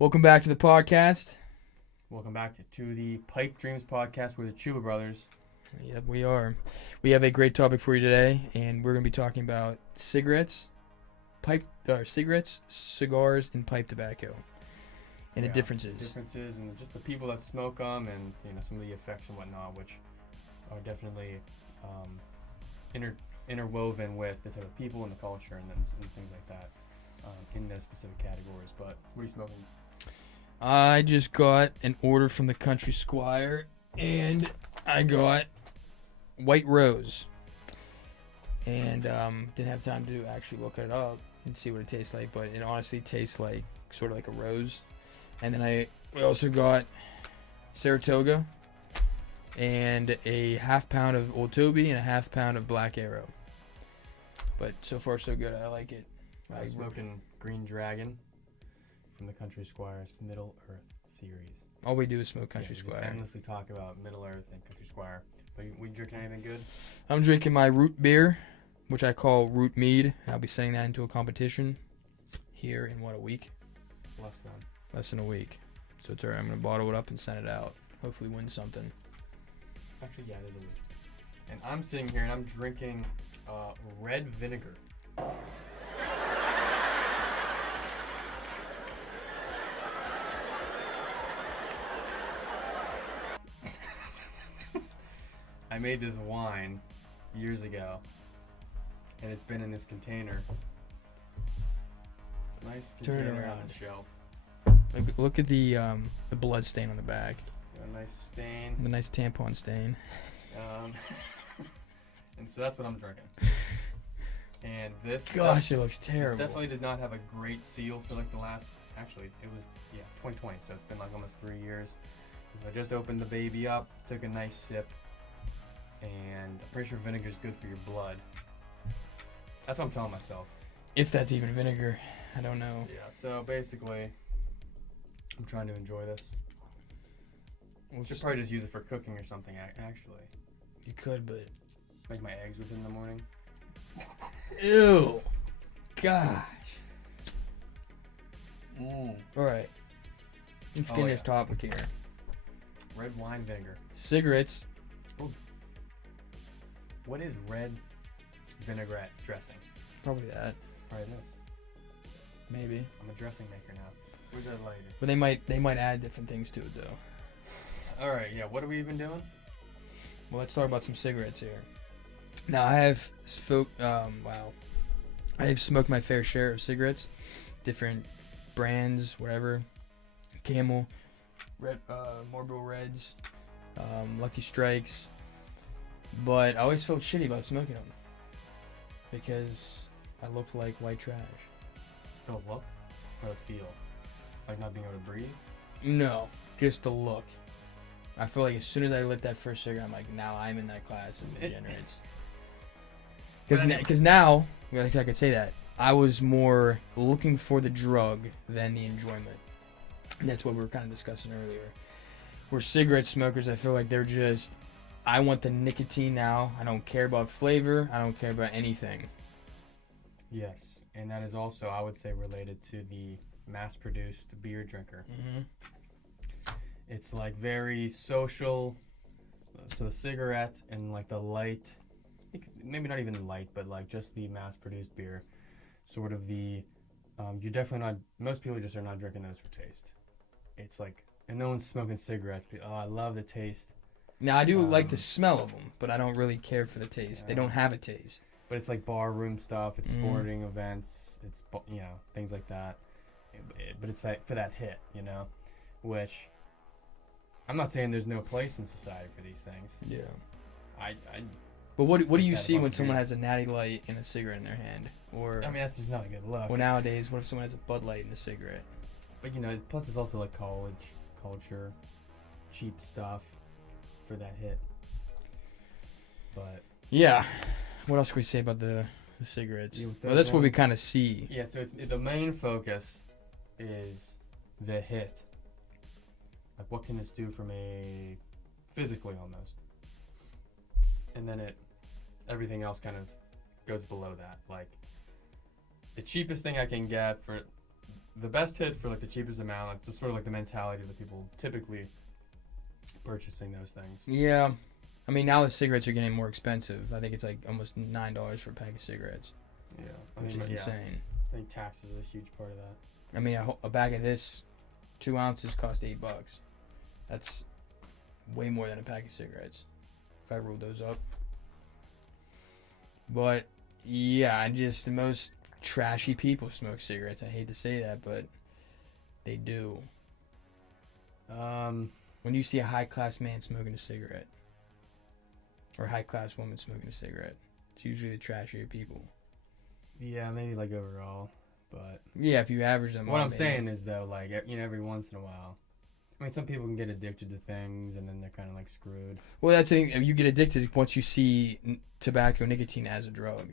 Welcome back to the podcast. Welcome back to the Pipe Dreams podcast with the Chuba brothers. Yep, we are. We have a great topic for you today, and we're going to be talking about cigarettes, cigars, and pipe tobacco, and the differences. Differences, and just the people that smoke them, and some of the effects and whatnot, which are definitely interwoven with the type of people and the culture and things like that in those specific categories. But what are you smoking? I just got an order from the Country Squire, and I got White Rose. And didn't have time to actually look it up and see what it tastes like, but it honestly tastes like sort of like a rose. And then we also got Saratoga and a half pound of Old Toby and a half pound of Black Arrow. But so far so good. I like it. I'm smoking Green Dragon from the Country Squire's Middle Earth series. All we do is smoke Country Squire. Just endlessly talk about Middle Earth and Country Squire. But we drinking anything good? I'm drinking my root beer, which I call root mead. I'll be sending that into a competition here in a week? Less than a week. So it's alright. I'm going to bottle it up and send it out. Hopefully win something. Actually, yeah, it is a week. And I'm sitting here and I'm drinking red vinegar. I made this wine years ago, and it's been in this container. Nice container on the shelf. Look at the blood stain on the back. Got a nice stain. The nice tampon stain. And so that's what I'm drinking. And this... Gosh, it looks terrible. This definitely did not have a great seal for like the last... Actually, it was, 2020, so it's been like almost 3 years. So I just opened the baby up, took a nice sip, and I'm pretty sure vinegar's good for your blood. That's what I'm telling myself. If that's even vinegar, I don't know. Yeah, so basically, I'm trying to enjoy this. Should probably just use it for cooking or something, actually. You could, but... Make my eggs with it in the morning. Ew. Gosh. Alright. Let's get this topic here. Red wine vinegar. Cigarettes. Oh. What is red vinaigrette dressing? Probably that. It's probably this. Maybe. I'm a dressing maker now. Where's our lighter? But they might add different things to it though. Alright, yeah, what are we even doing? Well, let's talk about some cigarettes here. Now I have I have smoked my fair share of cigarettes, different brands, whatever. Camel, Red, Marlboro Reds, Lucky Strikes, but I always felt shitty about smoking them because I looked like white trash. The look or the feel? Like not being able to breathe? No, just the look. I feel like as soon as I lit that first cigarette, I'm like, now I'm in that class of degenerates. Because now, I could say that, I was more looking for the drug than the enjoyment. And that's what we were kind of discussing earlier. Where cigarette smokers, I feel like they're just, I want the nicotine now. I don't care about flavor. I don't care about anything. Yes, and that is also, I would say, related to the mass-produced beer drinker. Mm-hmm. It's like very social. So the cigarette and like the light, maybe not even light, but like just the mass-produced beer, sort of the, you're definitely not, most people just are not drinking those for taste. It's like, and no one's smoking cigarettes, but, I love the taste. Now, I do like the smell of them, but I don't really care for the taste. They don't have a taste. But it's like bar room stuff, it's sporting events, it's, things like that. But it's for that hit, which... I'm not saying there's no place in society for these things. Yeah. But what do you see when someone has a Natty Light and a cigarette in their hand? Or that's just not a good look. Well, nowadays, what if someone has a Bud Light and a cigarette? But plus it's also like college culture, cheap stuff for that hit. Yeah. What else can we say about the cigarettes? Well, that's what we kind of see. Yeah. So the main focus is the hit. Like, what can this do for me physically almost? And then everything else kind of goes below that. Like, the cheapest thing I can get for the best hit for like the cheapest amount. It's just sort of like the mentality of the people typically purchasing those things. Yeah. I mean, now the cigarettes are getting more expensive. I think it's like almost $9 for a pack of cigarettes, Yeah, which is insane. I think taxes is a huge part of that. I mean, a bag of this, 2 ounces, cost $8. That's way more than a pack of cigarettes, if I rolled those up. But, yeah, just the most trashy people smoke cigarettes. I hate to say that, but they do. When you see a high-class man smoking a cigarette, or a high-class woman smoking a cigarette, it's usually the trashier people. Yeah, maybe like overall, but yeah, if you average them. What I'm saying is though, like every once in a while, I mean, some people can get addicted to things, and then they're kind of like screwed. Well, that's the thing. You get addicted once you see tobacco, nicotine as a drug.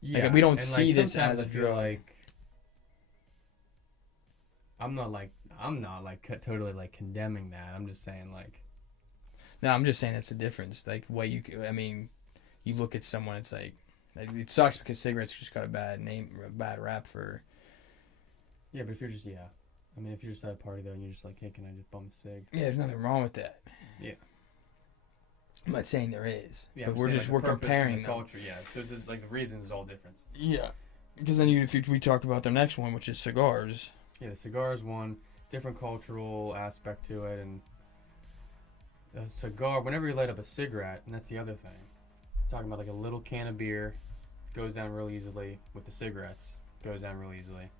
Yeah, like, we don't and see like, this as a drug. Like, I'm not like totally like condemning that. I'm just saying like. No, I'm just saying that's the difference. Like, what I mean, you look at someone, it's like it sucks because cigarettes just got a bad rap for. Yeah, but if you're just I mean, if you're just at a party though, and you're just like, hey, can I just bum a cig? Yeah, there's nothing wrong with that. Yeah. I'm not saying there is. Yeah, but we're comparing the culture. Yeah, so it's just like the reason is all different. Yeah, because then we talk about the next one, which is cigars. Yeah, the cigars one, different cultural aspect to it, and a cigar. Whenever you light up a cigarette, and that's the other thing. Talking about like a little can of beer, goes down real easily. With the cigarettes, goes down real easily.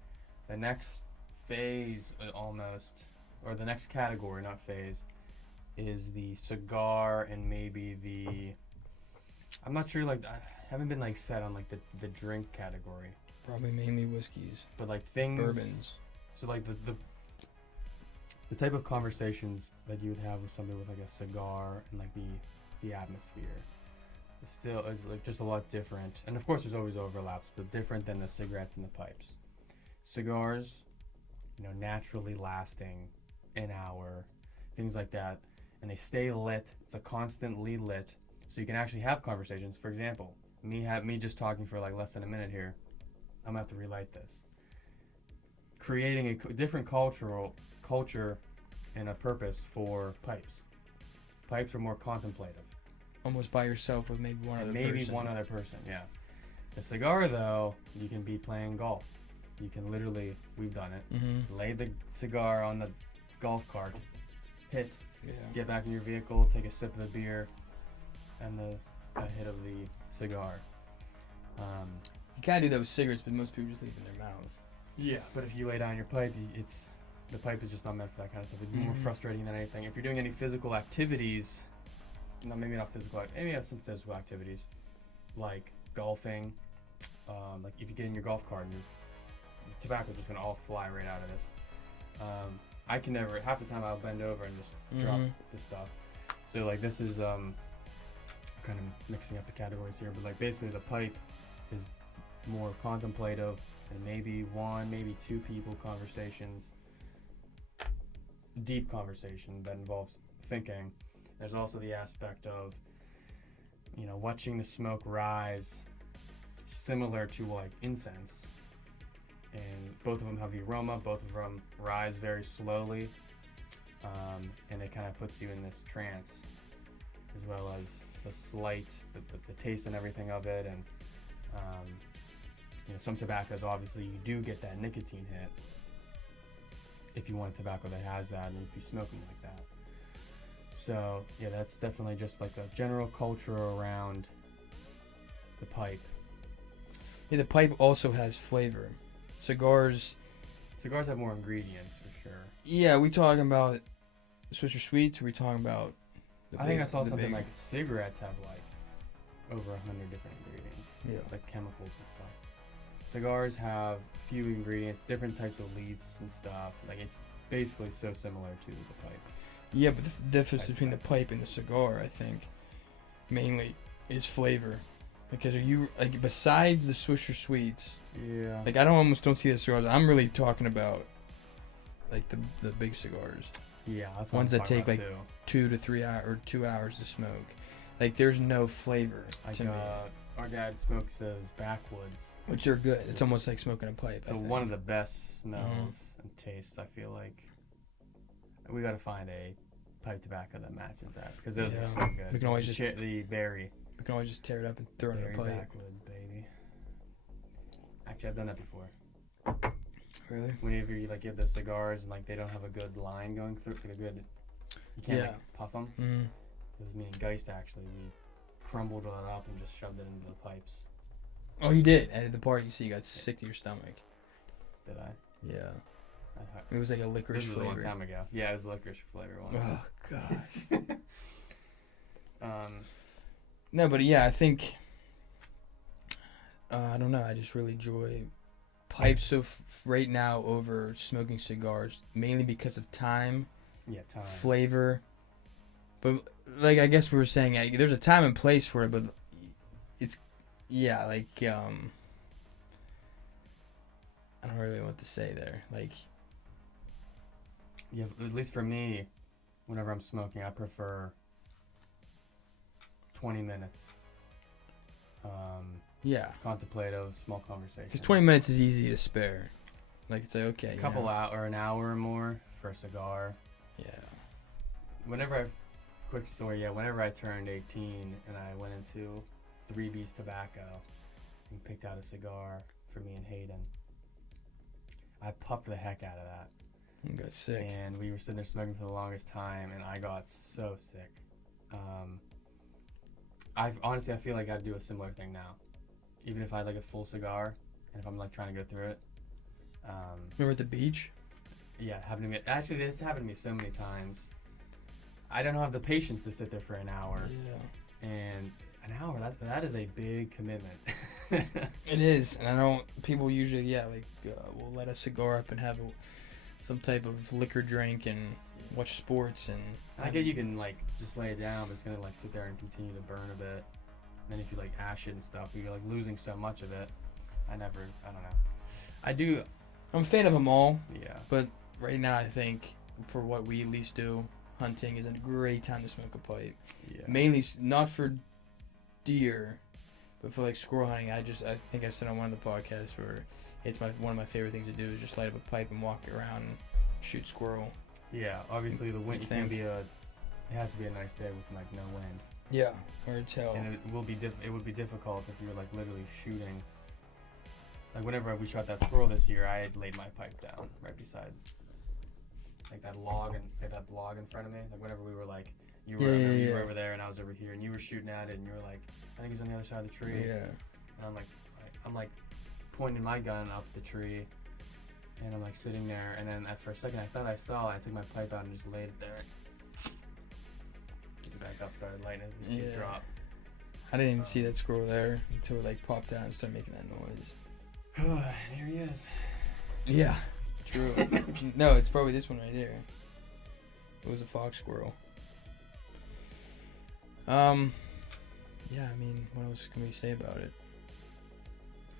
The next phase, almost, or the next category, not phase, is the cigar and maybe the. I'm not sure. Like, I haven't been like set on like the drink category. Probably mainly whiskeys, but like things. Bourbons. So like the type of conversations that you would have with somebody with like a cigar and like the atmosphere still is like just a lot different. And of course there's always overlaps, but different than the cigarettes and the pipes. Cigars, naturally lasting an hour, things like that, and they stay lit. It's a constantly lit, so you can actually have conversations. For example, me just talking for like less than a minute here, I'm gonna have to relight this. Creating a different culture and a purpose for pipes. Pipes are more contemplative. Almost by yourself with maybe one other person. Yeah. The cigar, though, you can be playing golf. You can literally, we've done it, lay the cigar on the golf cart, hit, get back in your vehicle, take a sip of the beer, and a hit of the cigar. You kind of do that with cigarettes, but most people just leave it in their mouth. Yeah, but if you lay down your pipe, the pipe is just not meant for that kind of stuff. It'd be more frustrating than anything. If you're doing any physical activities, maybe not physical, maybe have some physical activities, like golfing, like if you get in your golf cart and the tobacco's just going to all fly right out of this. I can never, half the time I'll bend over and just drop the stuff. So like this is kind of mixing up the categories here, but like basically the pipe is more contemplative, and maybe two people conversations, deep conversation that involves thinking. There's also the aspect of, watching the smoke rise, similar to like incense, and both of them have the aroma, both of them rise very slowly, and it kind of puts you in this trance, as well as the slight, the taste and everything of it, and some tobaccos, obviously, you do get that nicotine hit if you want a tobacco that has that, and if you smoke them like that. So, yeah, that's definitely just like a general culture around the pipe. Yeah, the pipe also has flavor. Cigars have more ingredients, for sure. Yeah, we talking about Swisher Sweets, or we talking about... I think I saw something like cigarettes have like over 100 different ingredients. Yeah. Like chemicals and stuff. Cigars have few ingredients, different types of leaves and stuff. Like, it's basically so similar to the pipe. Yeah, but the difference between the pipe and the cigar, I think, mainly is flavor. Because besides the Swisher Sweets, like, I almost don't see the cigars. I'm really talking about like the big cigars. Yeah, that's ones that take like too. 2 to 3 hours or 2 hours to smoke. Like, there's no flavor to me. our dad smokes those backwoods. Which are good. It's almost like smoking a pipe. So one of the best smells and tastes, I feel like. We got to find a pipe tobacco that matches that, because those are so good. We can always just the berry. We can always just tear it up and throw it in the pipe. Backwoods, baby. Actually, I've done that before. Really? Whenever you like give those cigars and like they don't have a good line going through, like a good, you can't like, puff them. Mm-hmm. It was me and Geist actually. We crumbled it up and just shoved it into the pipes. Oh, you did? At the party, so you got sick to your stomach. Did I? Yeah. It was like a licorice flavor. This was a long time ago. Yeah, it was a licorice flavor one. Oh, gosh. um, No, but yeah, I think... I don't know. I just really enjoy pipes right now over smoking cigars, mainly because of time. Yeah, time. Flavor. But, like, I guess we were saying, there's a time and place for it, but it's... Yeah, like, I don't really know what to say there. Like... Yeah, at least for me, whenever I'm smoking, I prefer 20 minutes. Yeah. Contemplative, small conversation. Because 20 minutes is easy to spare. Like, it's like, okay. A couple hour, an hour or more for a cigar. Yeah. Quick story, whenever I turned 18 and I went into 3B's Tobacco and picked out a cigar for me and Hayden, I puffed the heck out of that. You got sick. And we were sitting there smoking for the longest time, and I got so sick. I feel like I'd do a similar thing now. Even if I had like a full cigar, and if I'm like trying to go through it. Remember at the beach? Yeah, happened to me. Actually, this happened to me so many times. I don't have the patience to sit there for an hour. Yeah. And an hour, that is a big commitment. It is, and people usually, will let a cigar up and have some type of liquor drink and watch sports. And I get you can like just lay it down, but it's gonna like sit there and continue to burn a bit. And then if you like ash it and stuff, you're like losing so much of it. I don't know. I'm a fan of them all. Yeah. But right now, I think for what we at least do, hunting is a great time to smoke a pipe. Yeah. Mainly not for deer, but for like squirrel hunting. I think I said on one of the podcasts where it's one of my favorite things to do is just light up a pipe and walk around and shoot squirrel. Yeah, obviously the wind. It has to be a nice day with like no wind. Yeah, or tell. And it would be difficult if you were like literally shooting. Like whenever we shot that squirrel this year, I had laid my pipe down right beside like that log in front of me. Like whenever we were like, you were over there and I was over here and you were shooting at it and you were like, I think he's on the other side of the tree. Yeah. And I'm like pointing my gun up the tree, and I'm like sitting there, and then for a second I thought I saw it. I took my pipe out and just laid it there. Get back up, started lighting it, see it drop. I didn't even see that squirrel there until it like popped out and started making that noise. And here he is. Yeah, true. No, it's probably this one right here. It was a fox squirrel. Yeah, I mean, what else can we say about it?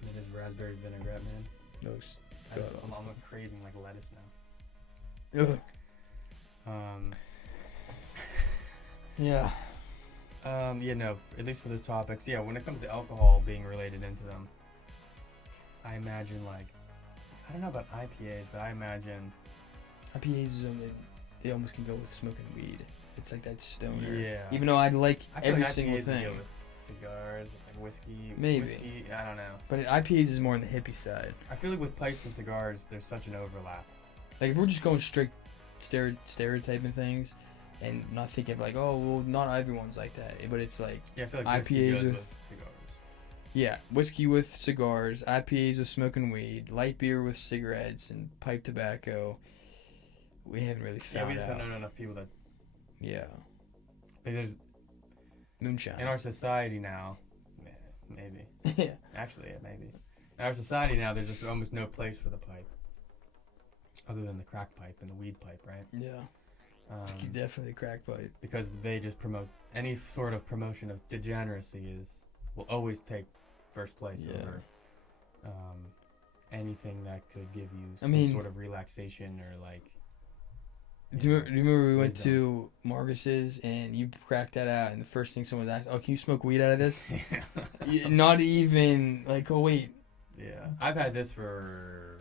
It is raspberry vinaigrette, man. Looks good. I'm craving like lettuce now. Ugh. Yeah. No, at least for those topics. Yeah, when it comes to alcohol being related into them, I imagine like, I don't know about IPAs, but I imagine IPAs they almost can go with smoking weed. It's like that stoner. Yeah. Even though I like every like single IPAs thing. Go with cigars, like whiskey. Maybe. Whiskey, I don't know. But IPAs is more on the hippie side. I feel like with pipes and cigars, there's such an overlap. Like if we're just going straight stereotyping things, and not thinking of like, oh well, not everyone's like that. But it's like, I feel like IPAs with cigars. Yeah, whiskey with cigars, IPAs with smoking weed, light beer with cigarettes, and pipe tobacco. We haven't really found out. We just don't know enough people that. Yeah. Like there's moonshine in our society now. Maybe. Yeah. Actually, yeah, maybe. In our society now, there's just almost no place for the pipe, other than the crack pipe and the weed pipe, right? Yeah. Definitely crack pipe. Because they just promote any sort of promotion of degeneracy will always take first place over anything that could give you some sort of relaxation or like Do you remember we went wisdom. to Marcus's and you cracked that out, and the first thing someone asked, "Oh, can you smoke weed out of this?" Not even like, "Oh wait." Yeah, I've had this for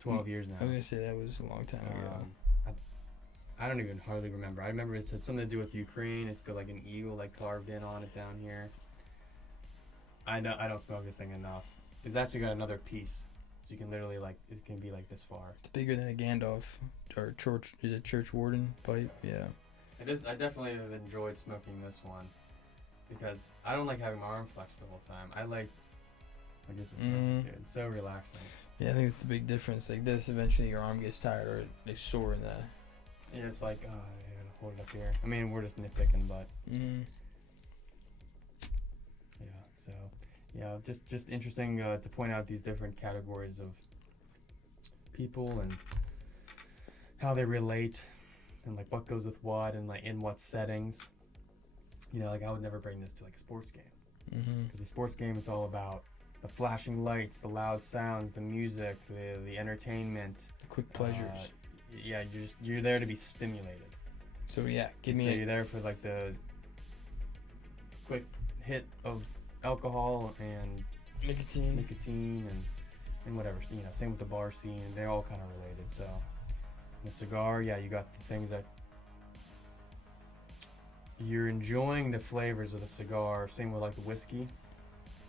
12 years now. I was gonna say that was a long time ago. I don't even hardly remember. I remember it said something to do with Ukraine. It's got like an eagle like carved in on it down here. I don't smoke this thing enough. It's actually got another piece, so you can literally like it can be like this far. It's bigger than a Gandalf or church. Is it church warden pipe? Yeah. It is. I definitely have enjoyed smoking this one because I don't like having my arm flexed the whole time. I like this. Dude, it's so relaxing. Yeah, I think it's the big difference. Like this, eventually your arm gets tired or they sore in the. Yeah, it's like, oh, I gotta hold it up here. I mean, we're just nitpicking, but yeah. So, yeah, just interesting to point out these different categories of people and how they relate, and like what goes with what, and like in what settings. You know, like I would never bring this to like a sports game, because the sports game it's all about the flashing lights, the loud sounds, the music, the entertainment, quick pleasures. Yeah, you're there to be stimulated. So yeah, you're there for like the quick hit of alcohol and nicotine and whatever. You know, same with the bar scene. They're all kind of related. So the cigar, yeah, you got the things that you're enjoying the flavors of the cigar. Same with like the whiskey.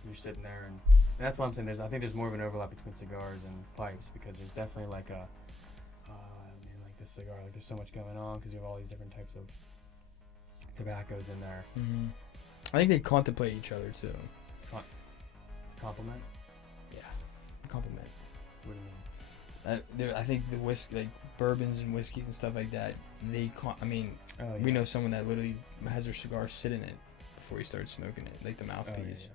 You're sitting there and that's why I'm saying I think there's more of an overlap between cigars and pipes, because there's definitely like a like this cigar, like there's so much going on because you have all these different types of tobaccos in there. I think they contemplate each other too. Compliment? Yeah, compliment. What do you mean? I think the whiskey, like bourbons and whiskeys and stuff like that, we know someone that literally has their cigar sit in it before he starts smoking it, like the mouthpiece.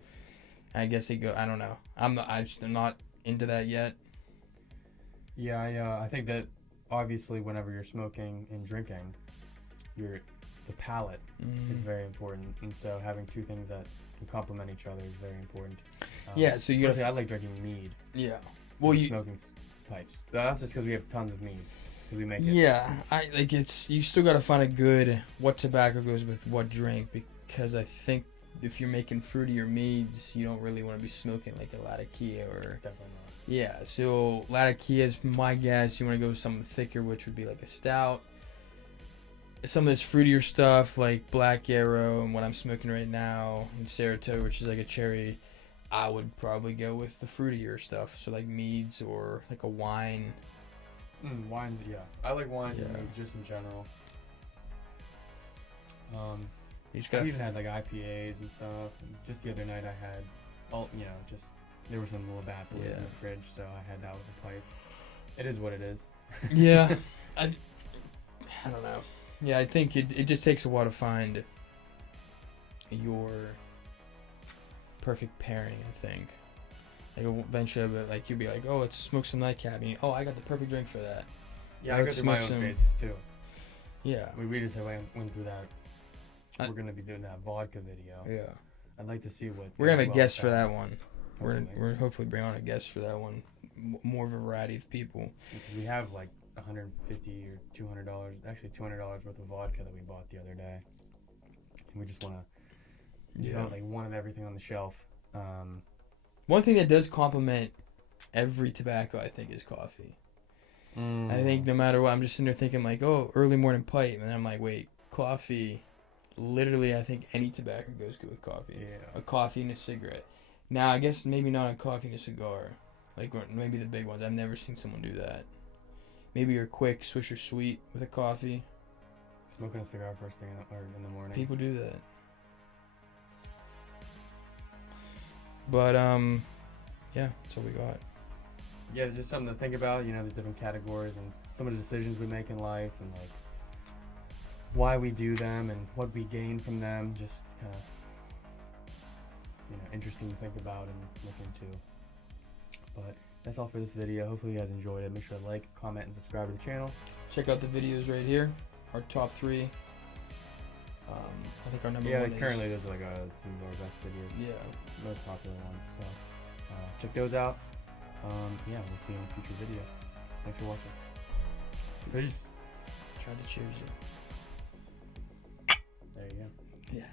I guess they go. I don't know. I'm not into that yet. Yeah, I think that obviously whenever you're smoking and drinking, the palate is very important, and so having two things that can complement each other is very important. Yeah, so you gotta. I like drinking mead. Yeah. Well, smoking pipes. That's just because we have tons of mead. Because we make it. Yeah, you still gotta find a good what tobacco goes with what drink, because I think if you're making fruitier meads, you don't really want to be smoking like a Latakia or. Definitely not. Yeah, so Latakia is my guess. You want to go with something thicker, which would be like a stout. Some of this fruitier stuff like Black Arrow and what I'm smoking right now, and Saratoga, which is like a cherry, I would probably go with the fruitier stuff. So like meads or like a wine. Wines, yeah. I like wines and meads just in general. I've even had like IPAs and stuff. And just the other night I had, there were some little bad boys in the fridge, so I had that with a pipe. It is what it is. Yeah, I don't know. Yeah, I think it just takes a while to find your perfect pairing, I think. Like eventually, but you'll be like, oh, let's smoke some nightcap. And I got the perfect drink for that. Yeah, I go through my own phases too. Yeah. We just went through that. We're going to be doing that vodka video. Yeah. I'd like to see what... We're going to have a guest for that one. We're hopefully bring on a guest for that one. More of a variety of people. Because we have like $150 or $200, actually $200 worth of vodka that we bought the other day. And we just want to, like one of everything on the shelf. One thing that does complement every tobacco, I think, is coffee. I think no matter what, I'm just sitting there thinking like, oh, early morning pipe. And then I'm like, wait, coffee. Literally, I think any tobacco goes good with coffee. Yeah. A coffee and a cigarette. Now, I guess maybe not a coffee and a cigar. Like maybe the big ones. I've never seen someone do that. Maybe your quick Swisher Sweet with a coffee. Smoking a cigar first thing in the morning. People do that. But, yeah, that's what we got. Yeah, it's just something to think about, the different categories and some of the decisions we make in life and, like, why we do them and what we gain from them. Just kind of, interesting to think about and look into. But that's all for this video. Hopefully you guys enjoyed it. Make sure to like, comment, and subscribe to the channel. Check out the videos right here. Our top 3. I think our number 1 is... Yeah, currently those are like some of our best videos. Yeah. Most popular ones. So check those out. We'll see you in a future video. Thanks for watching. Peace. Tried to choose you. There you go. Yeah.